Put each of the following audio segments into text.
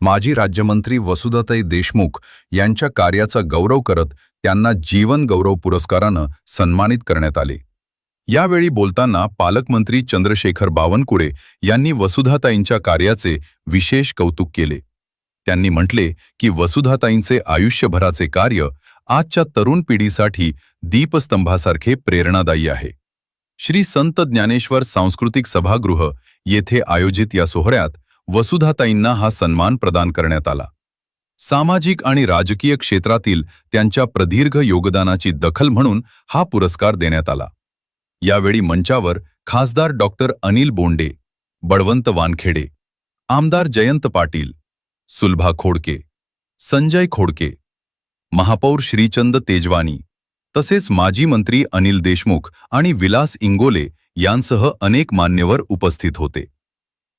माजी राज्यमंत्री वसुधाताई देशमुख यांच्या कार्याचा गौरव करत त्यांना जीवन गौरव पुरस्कारानं सन्मानित करण्यात आले। यावेळी बोलताना पालकमंत्री चंद्रशेखर बावनकुळे यांनी वसुधाताईंच्या कार्याचे विशेष कौतुक केले। त्यांनी म्हटले की वसुधाताईंचे आयुष्यभराचे कार्य आजच्या तरुण पिढीसाठी दीपस्तंभासारखे प्रेरणादायी आहे। श्री संत ज्ञानेश्वर सांस्कृतिक सभागृह येथे आयोजित या सोहळ्यात वसुधाताईंना हा सन्मान प्रदान करण्यात आला। सामाजिक आणि राजकीय क्षेत्रातील त्यांच्या प्रदीर्घ योगदानाची दखल म्हणून हा पुरस्कार देण्यात आला। यावेळी मंचावर खासदार डॉक्टर अनिल बोंडे, बळवंत वानखेडे, आमदार जयंत पाटील, सुलभा खोडके, संजय खोडके, महापौर श्रीचंद तेजवानी तसेच माजी मंत्री अनिल देशमुख आणि विलास इंगोले यांसह अनेक मान्यवर उपस्थित होते।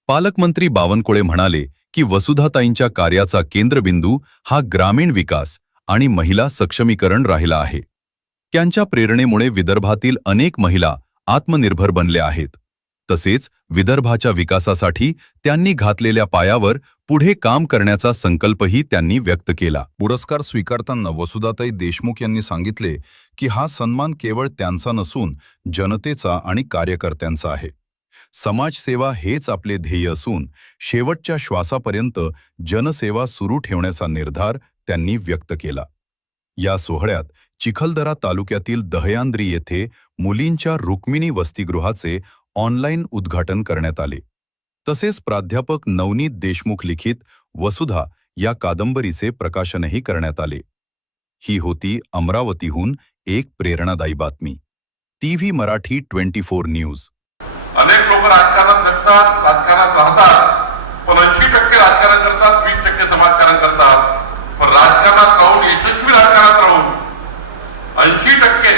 पालकमंत्री बावनकुळे म्हणाले की वसुधाताईंच्या कार्याचा केंद्रबिंदू हा ग्रामीण विकास आणि महिला सक्षमीकरण राहिला आहे। त्यांच्या प्रेरणेमुळे विदर्भातील अनेक महिला आत्मनिर्भर बनल्या आहेत। तसेच विदर्भाच्या विकासासाठी त्यांनी घातलेल्या पायावर पुढे काम करण्याचा संकल्पही त्यांनी व्यक्त केला। पुरस्कार स्वीकारताना वसुधाताई देशमुख यांनी सांगितले की हा सन्मान केवळ त्यांचा नसून जनतेचा आणि कार्यकर्त्यांचा आहे। समाजसेवा हेच आपले ध्येय असून शेवटच्या श्वासापर्यंत जनसेवा सुरू ठेवण्याचा निर्धार त्यांनी व्यक्त केला। या सोहळ्यात चिखलदरा तालुक्यातील दहयांद्री येथे मुलींच्या रुक्मिणी वसतिगृहाचे ऑनलाईन उद्घाटन करण्यात आले। तसेच प्राध्यापक नवनीत देशमुख लिखित वसुधा या कादंबरीचे प्रकाशनही करण्यात आले। ही होती अमरावतीहून एक प्रेरणादायी बातमी। TV Marathi 24 news. अनेक लोक राजकारणात जगतात, राजकारणात राहतात, पण 80% राजकारण करतात, 20% समाजकारण करतात। पण राजकारणात राहून, यशस्वी राजकारणात राहून 80%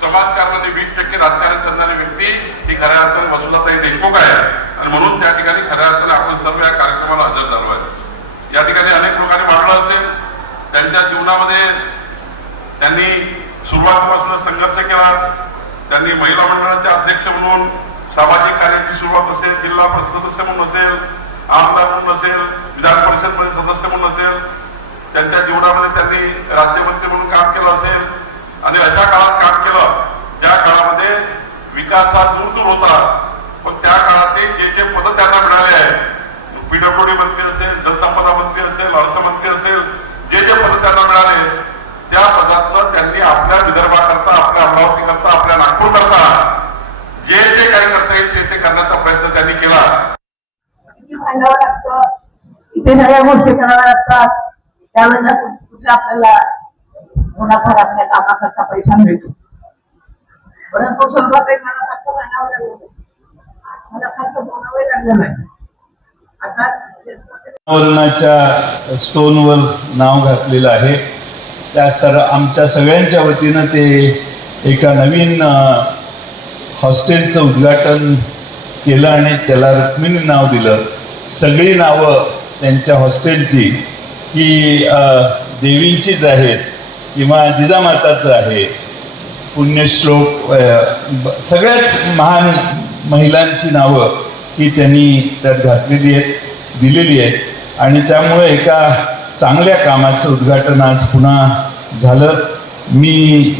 समाजकारण आणि 20% राजकारण करणारी व्यक्ती ही खऱ्या अर्थाने वसुधाताई देशमुख आहे। आणि म्हणून त्या ठिकाणी खऱ्या अर्थाने आपण सर्व या कार्यक्रमाला हजर झालो आहे। या ठिकाणी अनेक लोकांनी मांडलं असेल, त्यांच्या जीवनामध्ये त्यांनी सुरुवातीपासून संघर्ष केला। त्यांनी महिला मंडळाचे अध्यक्ष म्हणून सामाजिक कार्याची सुरुवात असेल, जिल्हा परिषद सदस्य म्हणून असेल, आमदार म्हणून असेल, विधान परिषद मध्ये सदस्य म्हणून असेल, त्यांच्या जीवनामध्ये त्यांनी राज्यमंत्री म्हणून काम केलं असेल आणि अशा काळात काम केलं ज्या काळामध्ये विकास हा दूर होता। पण त्या काळातले जे पद त्यांना मिळाले आहे, पीडब्ल्यूडी मंत्री असेल, जलसंपदा मंत्री असेल, अर्थमंत्री असेल, जे पद त्यांना मिळाले त्या पदातनं त्यांनी आपल्या विदर्भाकरता, आपल्या अमरावतीकरता, आपल्या नागपूरकरता जे काही करता येईल ते करण्याचा प्रयत्न त्यांनी केला। इथे सगळ्या गोष्टी कराव्या लागतात, त्यावेळेला कुठल्या आपल्याला थोडाफार आपल्या कामाकरता पैसा मिळतो। परंतु सुरुवात मला खर्च बनावं लागलं, मला खर्च बनावे लागलं नाही। आता वलनाच्या स्टोनवर नाव घातलेलं आहे। त्या आमच्या सगळ्यांच्या वतीनं ते एका नवीन हॉस्टेलचं उद्घाटन केलं आणि त्याला रुक्मिणी नाव दिलं। सगळी नावं त्यांच्या हॉस्टेलची ही देवींचीच आहेत किंवा जिजामाताचं आहे। पुण्यश्लोक सगळ्याच महान महिलांची नावं ही त्यांनी त्यात घातलेली आहेत, दिलेली आहेत। आणि त्यामुळे एका चांगल्या कामाचं उद्घाटन आज पुन्हा झालं। मी